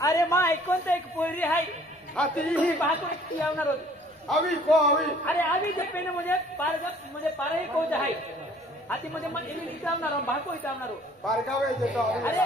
अरे मा ऐकून तर एक पोरी आहे ती पाहतो येणार होती अवी को अवी अरे आवी जे पेन म्हणजे पारही कोच आहे आती म्हणजे मग इली इचारणार भाको इचारणार पारगावे देतो अरे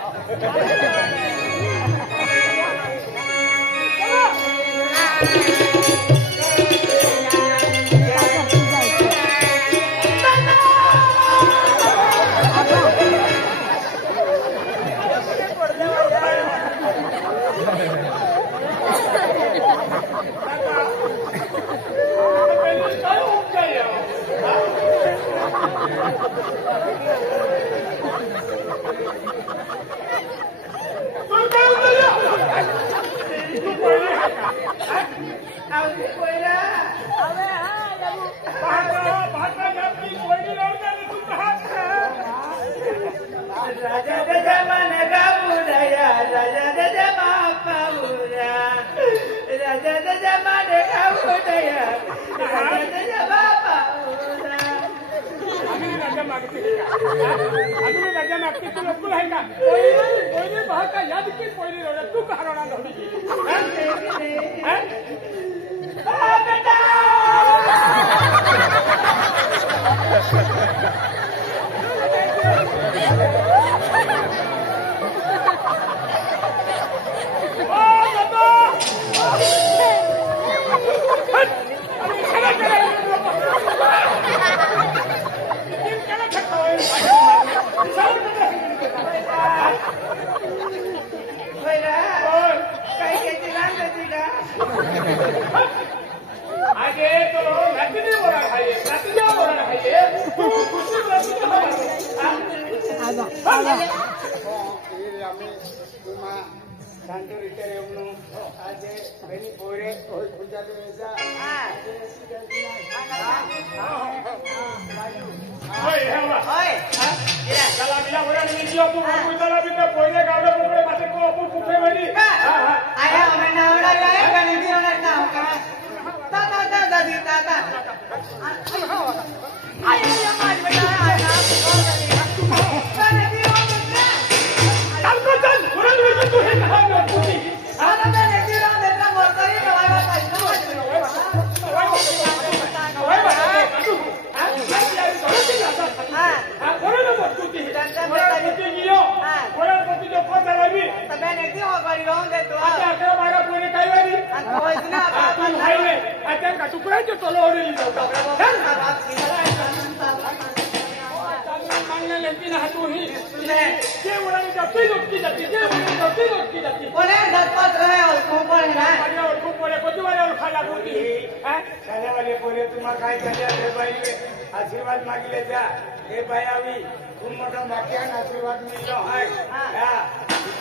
आशीर्वाद मागिले जा हे बायावी खूप मोठा वाक्यान आशीर्वाद मिळलो हाय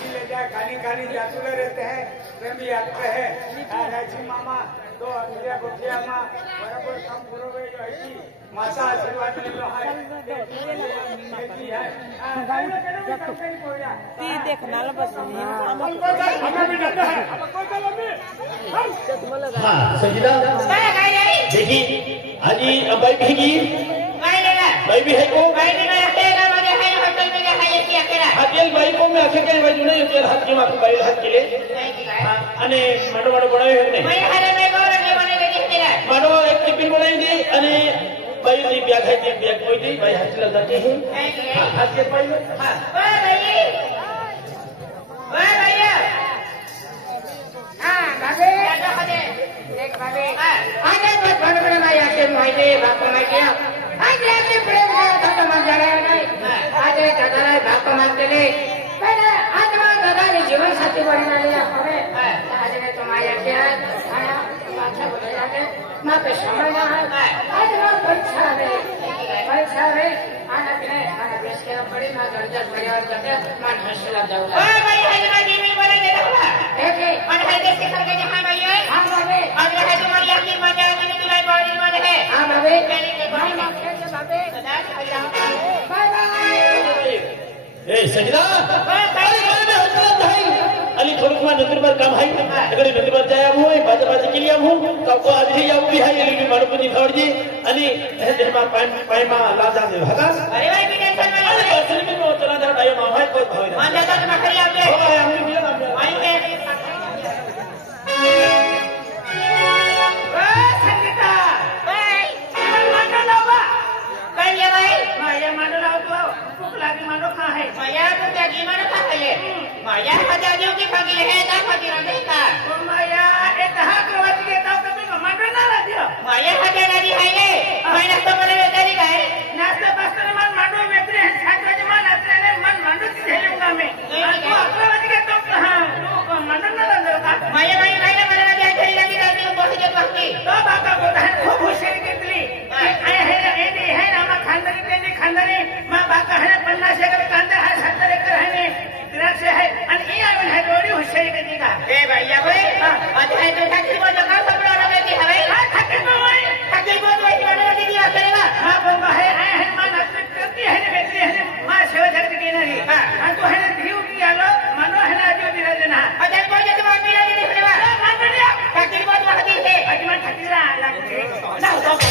ले जा खाली सरकारी जातुले रहते हैं प्रेमी आते हैं राजी मामा तो मेरा गोठिया माँ बराबर काम पूरा हुए जो है माता आशीर्वाद ले लो है खेती है ती देख नाला बस हमें भी डरता है हाँ सजीदा देखी हाजी अब्बाई भी भाई भी है को हाथील भाई को मैं आखिर के भाई जुने ये हाथ की माफी भाई हाथ के लिए अने माडो माडो बनाए हैं ने माडो एक टिफिन बनाई दी अने भाई दी ब्याग है दी ब्याग कोई दी भाई हाथ लगा जाते हैं हाथ के भाई हां जीवन साथी बनना आज मैं तुम्हारे माँ पे समय ना है आज माँ परीक्षा है आना पीने खाना बेच के बड़ी माँ जल्द परिवार जाते माँ ढंस लग जाऊंगा सजदा अली थोड़ी कुमार नंदर पर काम है अगर नंदर पर जाया हूँ बाजा बाजा के लिए हूँ तो आपको आज ही आऊँ भी है अली मानो पुनी खाओ जी अली हमार पायमा लाजा दे हगा अरे भाई भी टेंशन में अरे असली में वो चला जा डायो मां भाई कोई भाई मान जाता तो मखरी आ गए हो हम भी मिला भाई के संगीता भाई मानो लावा कहिए भाई माया मानो लाओ तो भूख लगी मानो खा है माया तो क्या जी मानो खा है माया हजारियों की खा है ना खाती रहती का माया एक हाथ रवत के तो कभी मानो ना ला दियो माया हजारी है ये मैं नाश्ता बने बेचारी का है नाश्ता पास्ता मन मानो बेचरे हैं छात्र जमा नाश्ता ने मन मानो से लूंगा मैं तू रवत के तो कहां तू मानो ना ला दो माया भाई भाई ने मेरे जाए चली लगी रहती हूं बहुत जब वक्ती तो बाबा को खूब होशियारी निकली आए है ये है ना मां खानदानी मां बाका है 50 एकड़ कांदा है 70 एकड़ है द्राक्ष है आणि ये आवन है रोडी होशियारी करती का ए भैया भाई अधाय तो ठाकरी को जगह सब लोग रहती है भाई ठाकरी को वही वाला दीदी आ करेगा हां बोलवा है आए है मां नाच करती है बेचती है मां सेवा जगत की नहीं हां तो है धीउ की आलो मानो है ना जो दिला देना अजय कोई जब मां मिला नहीं दिखलेवा मान बढ़िया ठाकरी को वहां है अजमा ठाकरी ला लगे ना तो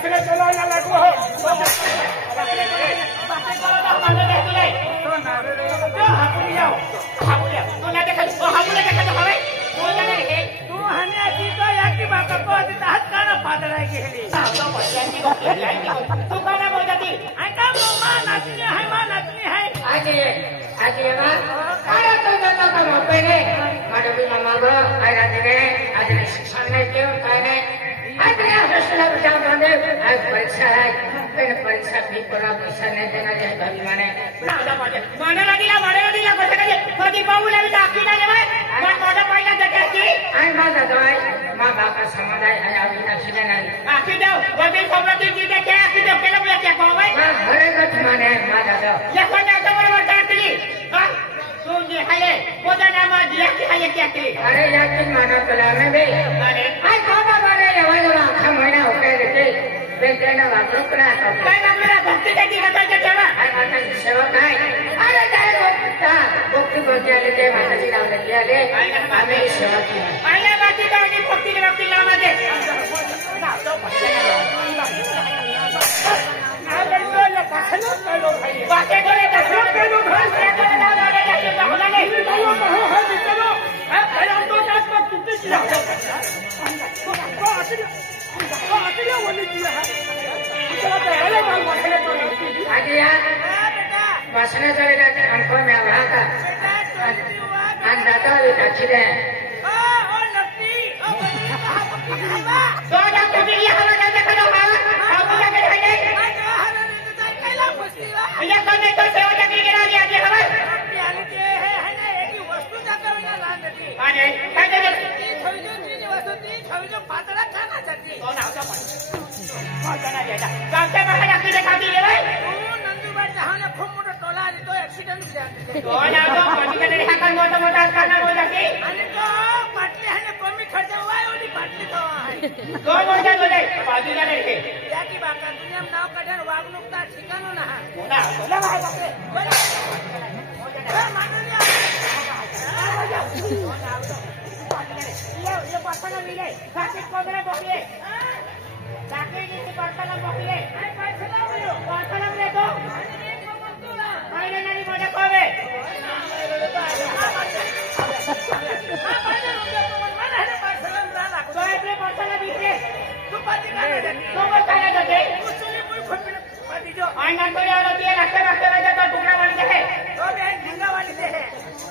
बसने चलो ना लगो हो मानो दे तुले तो ना रे तो हापुली जाओ तू ना देखा तो हापुले देखा तो हवे तू ना देखे तू हने की तो याकी बात को आती हाथ काना फादर है गेली तो बच्चा की तू काना बोलती आता मां नाचनी है आगे बा काया तो जाता का मपेने मारो भी मामा बरो आया दिने आज शिक्षा में क्यों कहने आज ये हौसला बचा बंदे आज परीक्षा है फिर परीक्षा भी पूरा पैसा नहीं देना चाहिए भाभी माने माने लगी बता के कदी बाबूला भी आखी ना लेवे मन मोटा पहिला देखे की आई मां दादा मां बाप का समुदाय है अभी तक सीधे नहीं आखी दो वही सम्राटी जी देखे आखी दो केला बुला क्या कहवे मां घरे गठ माने मां दादा ये कोना तो बराबर करती हां तू ये है बोला नाम दिया कि है क्या की अरे यार माना कला में भी अरे आई बाबा बारे लेवा आखा महीना हो गए रे बेटेना वापरू करा तो काय मेरा भक्ति के दी बता के चला आई माता की सेवा काय अरे जाए भक्ति बोलते आले जय माता जी नाम लेके आले हमें सेवा की आया बाकी तो ये भक्ति नाम दे ना तो बाकी तो ले दसरो के लो भाई से ना मारे जाके बहला नहीं चलो कहो है चलो है हम तो जात पर टूटी किया को आखिर वाली किया है चला पहले बाल बसने तो आगे बेटा बसने चले जाते हमको मैं वहां का अंदाजा भी अच्छी है ओ नक्की ओ तो जा तो भी ये हमारा देखा दो आप क्या कर रहे हैं ये करने तो सेवा करने के लिए आगे हमारे यानी के है ना एक ही वस्तु जाकर ना लान देती अरे क्या करे तीन वस्तु तीन जो पातला खाना चाहती तो ना तो कौन जाना देता गांव से बाहर आके दिखा दी रे भाई नंदूबाई जहां खूब मोटा टोला आ तो एक्सीडेंट हो जाते तो ना तो पानी का देखा कर मोटा खाना हो जाती अरे तो पाटले है ना कमी खर्च हुआ है ओली पाटली तो है कौन बोलता बोले पानी का देखे क्या की बात है दुनिया में नाव काढन वागणूकता ठिकाणो ना होना बोला भाई बापरे मानो लिया ये बर्तन मिले साथी कोदरे बोलिए साथी जी से बर्तन बोलिए अरे बर्तन मिले तो नहीं मोटा कोवे तो ऐसे बर्तन बिके तू पाती का तो बर्तन देते मुझे कोई खुद पाती जो आईना तो यार होती है रास्ते में जाता टुकड़ा बन के है तो बहन झंगा वाली से है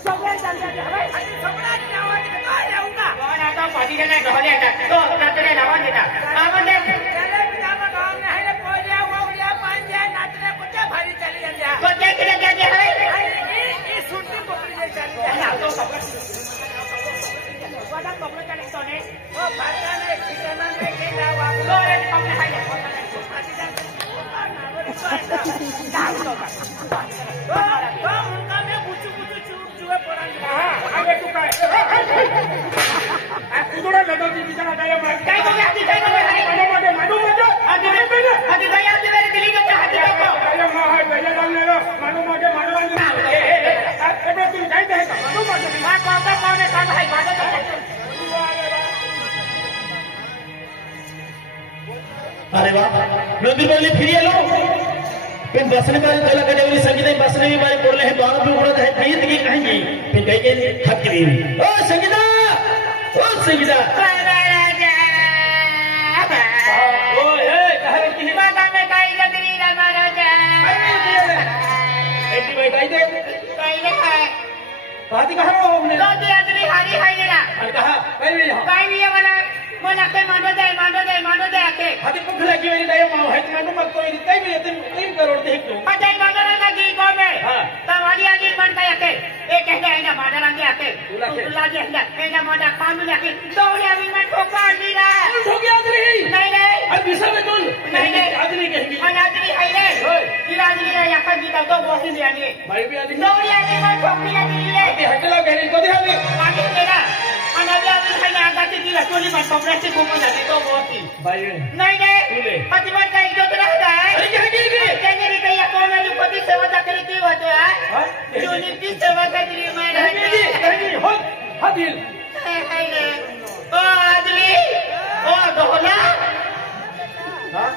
सबले चल जाते है भाई सबला आवाज के तो आऊंगा कौन आता पाती जने ढोले आता तो नाचने लावा देता आवाज दे चले पितामा गांव में है पोलिया वोलिया पांजिया नाचने कुछ भारी चली जाते तो देख ले जाते है ये सुनती पकड़ी ले चली है ना तो वादा पकड़ के तो ने ओ भाषा ने ठिकाना में के लावा लो रे पकड़ है पाती जाते उनका में पूछू चुए पड़ा आगे तू काय कुदोड़ा लगा दी बिचारा डाया मार काय को आती काय को मानो आगे गया आगे मेरे दिल्ली के हाथी को डाया मां है पहले डालने लो मानो ए तू जाई दे मानो मां पापा कौन है काम है बात अरे वाह नंदी बोले फिर ये लो फिर बसने बारे तोला कटेवरी संगीता बसने भी बारे बोल रहे हैं बाहर भी उड़ा है प्रीत की कहेंगे फिर कहेंगे हक की ओ संगीता ओ ए कहे कि माता में काई लगरी रे महाराजा ऐसी भाई काई दे काई ले खाए बात कहां हो हमने तो दे अदरी हारी हाई लेला अरे कहा काई भी है वाला मोना के मांडो दे आके हाथी भूख लगी हुई दया मां है मानो मत कोई कई भी तीन करोड़ देख लो अजय मांडो लगी को में हां तवाली आगे मन का आके ए कहते हैं ना मांडो लगे आके तू लागे है ए ना मांडो काम लगे दौड़े अभी मन को काट दी रहा हो गया आदरी नहीं अब दिशा में कौन नहीं आदरी कहेगी अनादरी है ले इलादरी है या का जीता तो बहुत ही जानिए भाई भी आदरी दौड़े आगे मन ठोकनी लगी है अभी हटला कह रही को दिखा दे आगे तेरा अनादरी है ना आगे की लटोली मन पकड़े से घूम जाती तो बहुत ही भाई नहीं पतिमन का इज्जत रहता है अरे क्या गिर तेरी कहीं कौन है पति सेवा करे की होते है जो नित्य सेवा करती है मैं कहेगी हो हदिल ओ आदमी ओ दोहला हां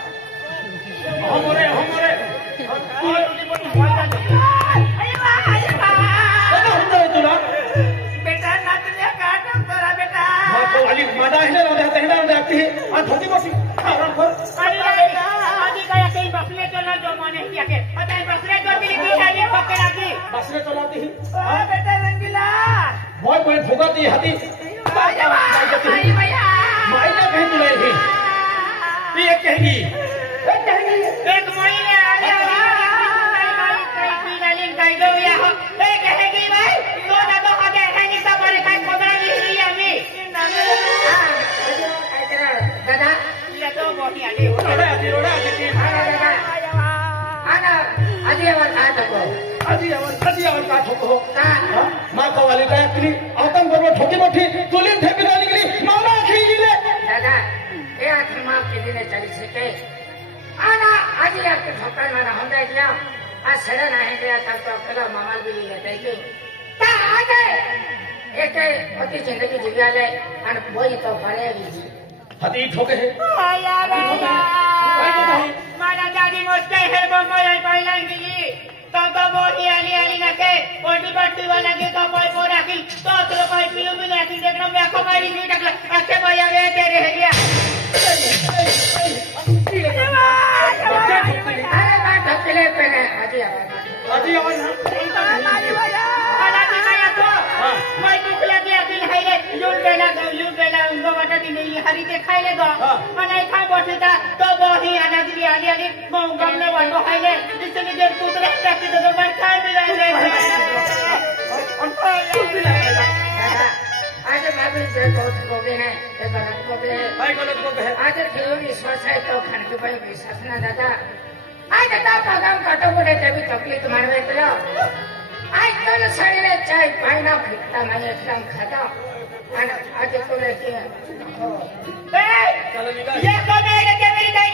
आश्रय चलाती ही बेटा रंगीला मैं भुगती हाथी भैया मायने कहीं बुलाई थी ये कहेगी एक महीने आ गया कहीं दो या हो कहेगी भाई तो ना तो हो गया है निशा पर का कोबरा ली अभी दादा ये तो बहुत ही आगे रोड़ा आना आजी आवर का ठोको माँ का वाली का एक्चुअली आतंक बरोबर ठोकी मोठी तुली ठेपी डाली गेली मामा खिलीले दादा ये आखिर माफ के दिन चली सके आना आज आपके ठोकर में हम जाए दिया आज सड़ा नहीं गया तब तो अकेला मामा भी लेते कि ता आ गए एक अति जिंदगी जीविया ले और वही तो भरेगी हती ठोके है मारा दादी मोस्ते है बम्बई पहला की तो बोली आली ना के ओटी पट्टी वाला के तो कोई बोरा की तो कोई पीओ भी ना की देखना मैं को मारी नहीं टकला अच्छे भैया वे तेरे है गया अरे बात ढकले पे है अजी आवाज वाला दिखाया तो मैं भूख लगी अकेले है रे यूं बेला उनको बता दी नहीं हरी के खाए ले दो मैं खा बैठे था तो बोली आना दी आली मोंगम ने वालो है ले इसने देर कुतरे तक तो मैं खाए भी रहे आज भाभी से बहुत को गए हैं ये गलत को गए भाई गलत को है आज थियो विश्वास है तो खान के भाई विश्वास ना दादा आज ता पगम कटो बोले तभी तकलीफ मारवे तो आज तो शरीर चाय पाना फिरता मैं एकदम खाता आज तो लेके ये कौन है के मेरी दाई